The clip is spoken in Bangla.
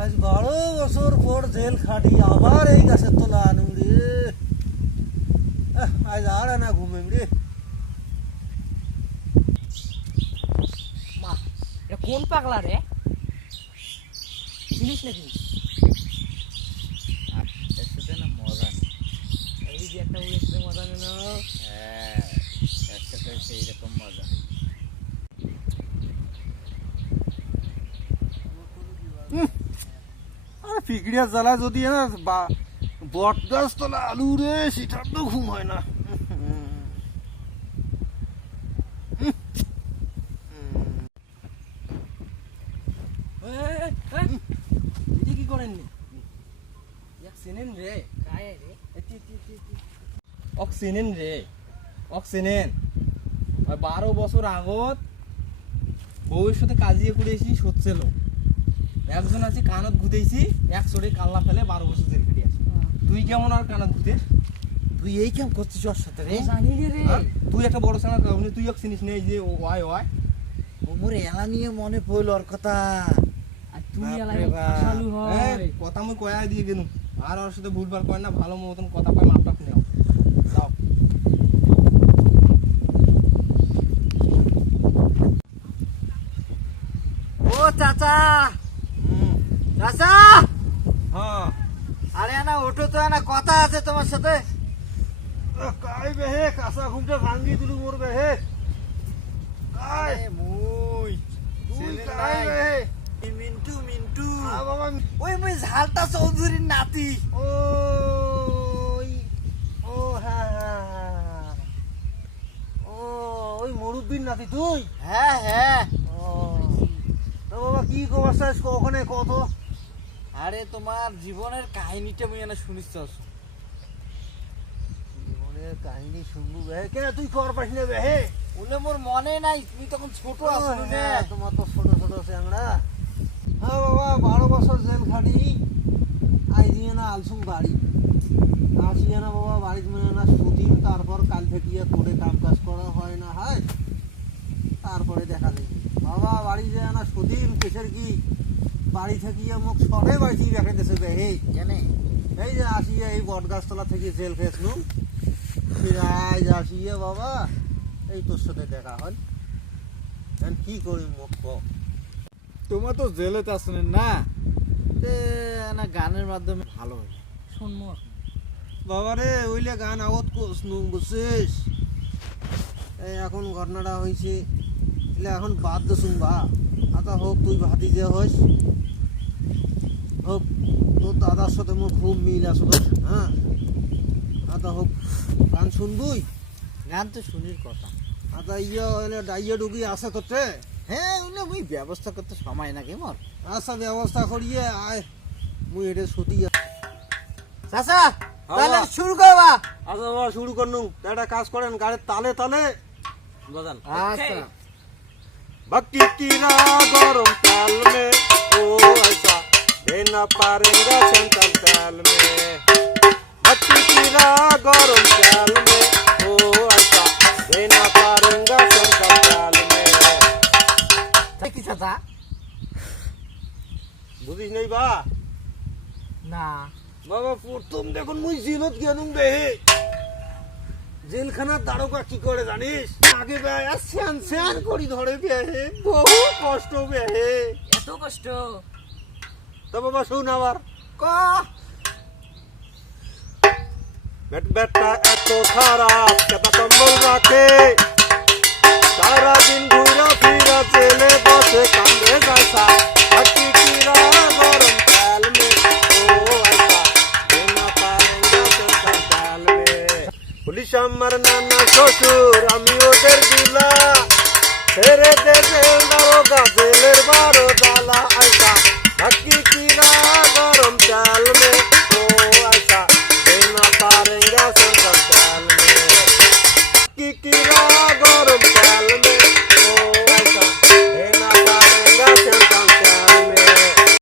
আজ 12 বছর পর জেল খাটি আবার এই গাছের তলা আনুম রে। আজ আর না ঘুমেম রে। মা এটা কোন পাগলা রে? চিনিস নাকি? একসাথে না মজা নেই। এই যে একটা উড়েছে মজা নেই না? হ্যাঁ, একসাথে সেই রকম মজা। আর ফিকড়িয়া জ্বালা যদি না বট গাছ তলা আলু রে, সেটার তো ঘুম হয় না। এটি কি করেন এক চিনেন রে? কায় রে? অক চিনেন রে, অক চিনেন। 12 বছর আগত বউয়ের সাথে কাজিয়ে করেছি সচ্ছিল। একজন আছে কানত ঘুতেছি, এক চড়ে কাল্লা ফেলে 12 বছর জেল খেটে আসি। তুই কেমন আর কানত ঘুতে? তুই এই কেমন করছিস ওর সাথে রে? জানি রে। তুই একটা বড় সানা কাউনি, তুই এক চিনিস নেই যে ওয়াই ওয়াই। ওমর এলা নিয়ে মনে পড়ল ওর কথা। আর তুই বাপরে এলাই বাপ। চালু হয়। কথা মুই কয়া দিয়ে গেলুম, আর ওর সাথে ভুলভাল করে না, ভালো মতন কথা কয় মাপটা নেও যাও। ও চাচা, চাচা, হ্যাঁ আরে না ওঠো তো, না কথা আছে তোমার সাথে। কাই বেহে কাঁচা ঘুমটা ভাঙ্গি দিলু মোর বেহে। কাই মুই তুই কাই বেহে? মিন্টু মিন্টু বাবা, ওই মুই ঝালটা চৌধুরীর নাতি। ও ও হ্যাঁ হ্যাঁ, ও ওই মুরব্বির নাতি তুই? হ্যাঁ হ্যাঁ। ও তো বাবা কি খবর চাস ওখানে কত? আরে তোমার জীবনের কাহিনীটা মুই না শুনিস তো। জীবনের কাহিনী শুনবো বেহে। কে তুই খবর পাস না বেহে? বলে মোর মনে নাই, তুমি তখন ছোট আছো না। হ্যাঁ, তোমার তো ছোট ছোট চ্যাংড়া। হ্যাঁ বাবা, 12 বছর জেল খাটি আই দিয়ে না আলসুম বাড়ি আসিয়ে না বাবা। বাড়ি মানে না সুদিন, তারপর কাল থেকে করে কাম কাজ করা হয় না, হয় তারপরে দেখা যায় বাবা বাড়ি যায় না সুদিন। কেসের কি বাড়ি থেকে মুখ সবে বাড়ি দেখা দেশে বেহে জানে এই যে আসিয়া এই বট গাছতলা থেকে জেল খেয়েছিল, আজ আসিয়া বাবা এই তোর সাথে দেখা হয়। কি করি মুখ ক? তোমার তো জেলেতে আসলেন না, না গানের মাধ্যমে ভালো হয়। শুনমো বাবা রে, ওইলে গান আগত করছনু বুঝছিস। এই এখন ঘটনাটা হয়েছে, এলে এখন বাদ দে শুনবা। আতা হোক তুই ভাতি যে হইস, হোক তোর দাদার সাথে মোর খুব মিল আসবে। হ্যাঁ আতা হোক গান শুনবুই। গান তো শুনির কথা। আতা ইয়ে হইলে ডাইয়ে ডুগি আছে তোরতে। হ্যাঁ, ওগুলো মুই ব্যবস্থা করতে সময় নাকি মোর। আচ্ছা ব্যবস্থা করিয়ে আয়, মুই এটা ছুটি। চাচা তাহলে শুরু করবা। আচ্ছা বাবা শুরু করনু। একটা কাজ করেন, গাড়ির তালে তালে বাজান। আচ্ছা भक्ति कीड़ा गरम ताल में, ओ ऐसा देना पारेंगे सेंटर ताल में। भक्ति कीड़ा गरम ताल में, ओ ऐसा देना पारेंगे सेंटर ताल में। কি চাচা? বুঝিস নাই বা না বাবা, প্রথম দেখুন মুই জেলত গেলুম বেহে। জেলখানার দারোগা কি করে জানিস? আগে বেয়া স্যান স্যান করি ধরে বেহে, বহু কষ্ট বেহে। এত কষ্ট? তো বাবা শুন আবার ক। বেটা এত খারাপ কেতা কম্বল রাখে, সারাদিন ঘুরা ফিরা জেলে বসে কান্দে যাইসা। হাতি কিরা গরম তেল মে, ও আইসা দেনা পারেঙ্গা সেন্টার তেল মে। পুলিশ আমার নানা শ্বশুর, আমি ওদের দিলা ছেড়ে দে জেল দারোগা, জেলের 12 জ্বালা আইসা। হাতি কিরা গরম তেল মে,